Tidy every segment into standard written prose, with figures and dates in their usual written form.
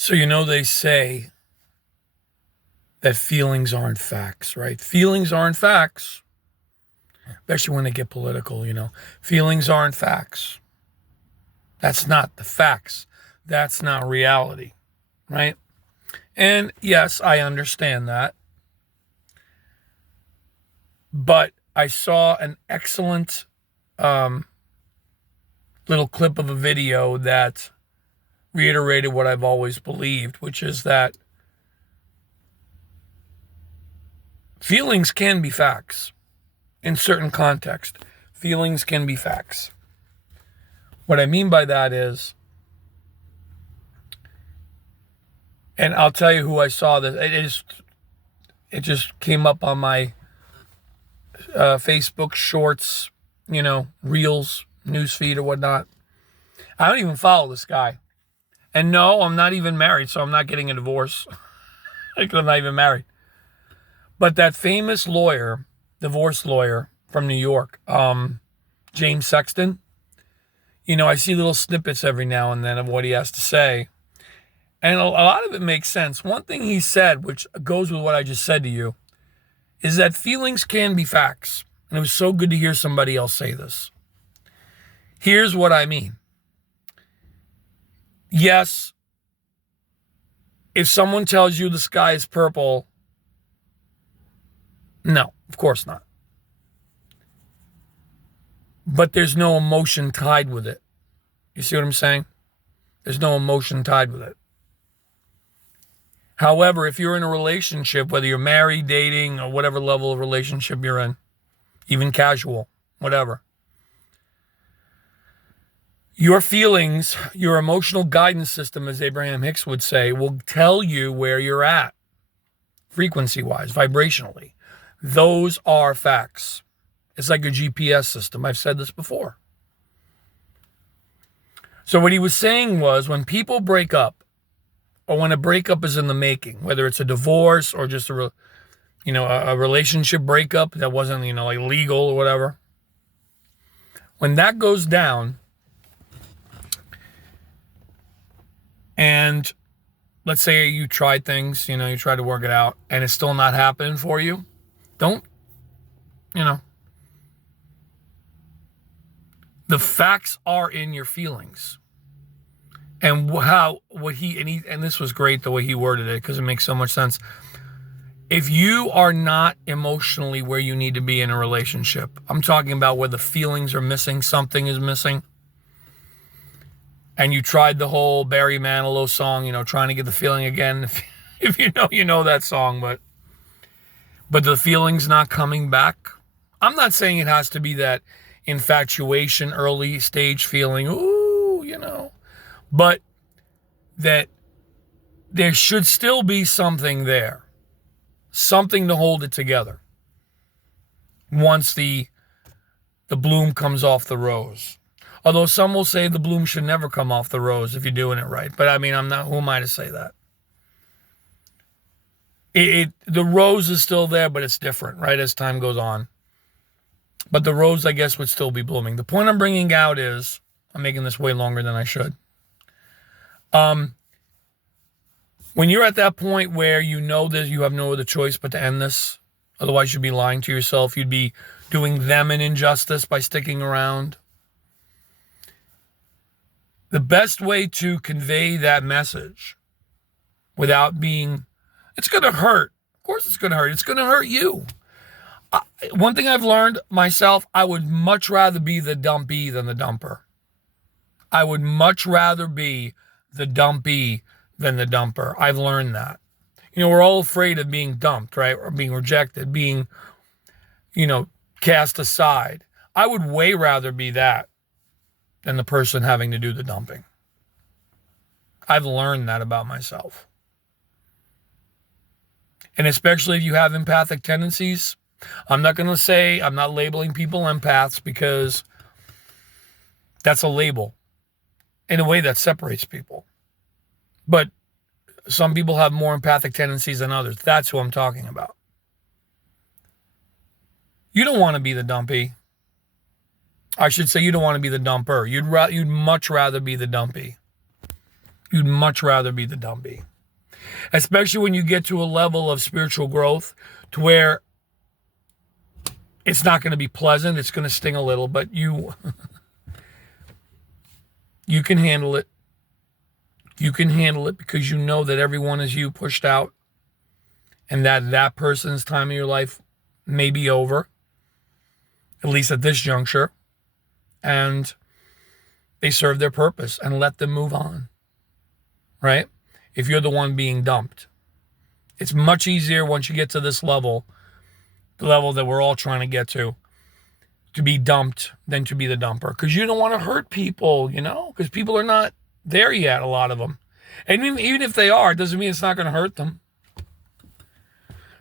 So, they say that feelings aren't facts, right? Feelings aren't facts, especially when they get political. Feelings aren't facts. That's not the facts. That's not reality, right? And yes, I understand that. But I saw an excellent um, little clip of a video that reiterated what I've always believed, which is that feelings can be facts in certain context. Feelings can be facts. What I mean by that is, and I'll tell you who I saw this. It just came up on my Facebook Shorts, Reels, newsfeed or whatnot. I don't even follow this guy. And no, I'm not even married, so I'm not getting a divorce. I'm not even married. But that famous lawyer, divorce lawyer from New York, James Sexton, I see little snippets every now and then of what he has to say. And a lot of it makes sense. One thing he said, which goes with what I just said to you, is that feelings can be facts. And it was so good to hear somebody else say this. Here's what I mean. Yes, if someone tells you the sky is purple, no, of course not. But there's no emotion tied with it. You see what I'm saying? There's no emotion tied with it. However, if you're in a relationship, whether you're married, dating, or whatever level of relationship you're in, even casual, whatever, your feelings, your emotional guidance system, as Abraham Hicks would say, will tell you where you're at, frequency-wise, vibrationally. Those are facts. It's like a GPS system. I've said this before. So what he was saying was, when people break up, or when a breakup is in the making, whether it's a divorce or just a relationship breakup that wasn't, like legal or whatever, when that goes down, and let's say you tried things, you tried to work it out, and it's still not happening for you, don't, the facts are in your feelings. And and this was great the way he worded it, because it makes so much sense. If you are not emotionally where you need to be in a relationship, I'm talking about where the feelings are missing, something is missing, and you tried the whole Barry Manilow song, trying to get the feeling again. If you know that song, but the feeling's not coming back. I'm not saying it has to be that infatuation, early stage feeling, but that there should still be something there, something to hold it together once the bloom comes off the rose. Although some will say the bloom should never come off the rose if you're doing it right. But I mean, who am I to say that? The rose is still there, but it's different, right, as time goes on. But the rose, I guess, would still be blooming. The point I'm bringing out is, I'm making this way longer than I should. When you're at that point where you know that you have no other choice but to end this, otherwise you'd be lying to yourself, you'd be doing them an injustice by sticking around. The best way to convey that message without being, it's going to hurt. Of course it's going to hurt. It's going to hurt you. One thing I've learned myself, I would much rather be the dumpee than the dumper. I would much rather be the dumpee than the dumper. I've learned that. We're all afraid of being dumped, right? Or being rejected, being, cast aside. I would way rather be that than the person having to do the dumping. I've learned that about myself. And especially if you have empathic tendencies, I'm not labeling people empaths, because that's a label in a way that separates people. But some people have more empathic tendencies than others. That's who I'm talking about. You don't want to be the dumpy. I should say you don't want to be the dumper. You'd much rather be the dumpy. You'd much rather be the dumpy. Especially when you get to a level of spiritual growth to where it's not going to be pleasant. It's going to sting a little, but you can handle it. You can handle it because you know that everyone is you pushed out and that person's time of your life may be over, at least at this juncture, and they serve their purpose, and let them move on, right? If you're the one being dumped. It's much easier once you get to this level, the level that we're all trying to get to be dumped than to be the dumper. Because you don't want to hurt people, because people are not there yet, a lot of them. And even if they are, it doesn't mean it's not going to hurt them.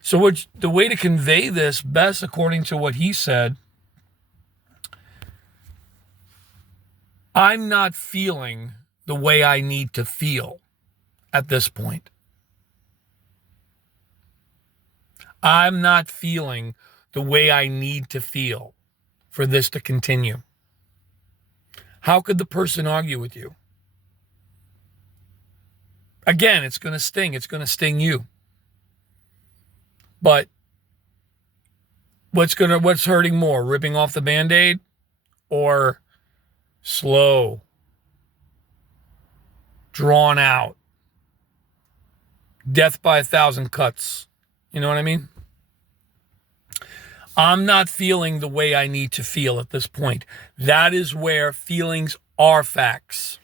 So the way to convey this best, according to what he said, I'm not feeling the way I need to feel at this point. I'm not feeling the way I need to feel for this to continue. How could the person argue with you? Again, it's going to sting. It's going to sting you. But what's hurting more, ripping off the Band-Aid or slow, drawn out, death by 1,000 cuts? You know what I mean? I'm not feeling the way I need to feel at this point. That is where feelings are facts.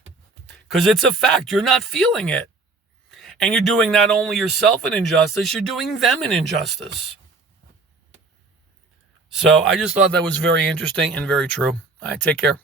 Because it's a fact. You're not feeling it. And you're doing not only yourself an injustice, you're doing them an injustice. So I just thought that was very interesting and very true. All right, take care.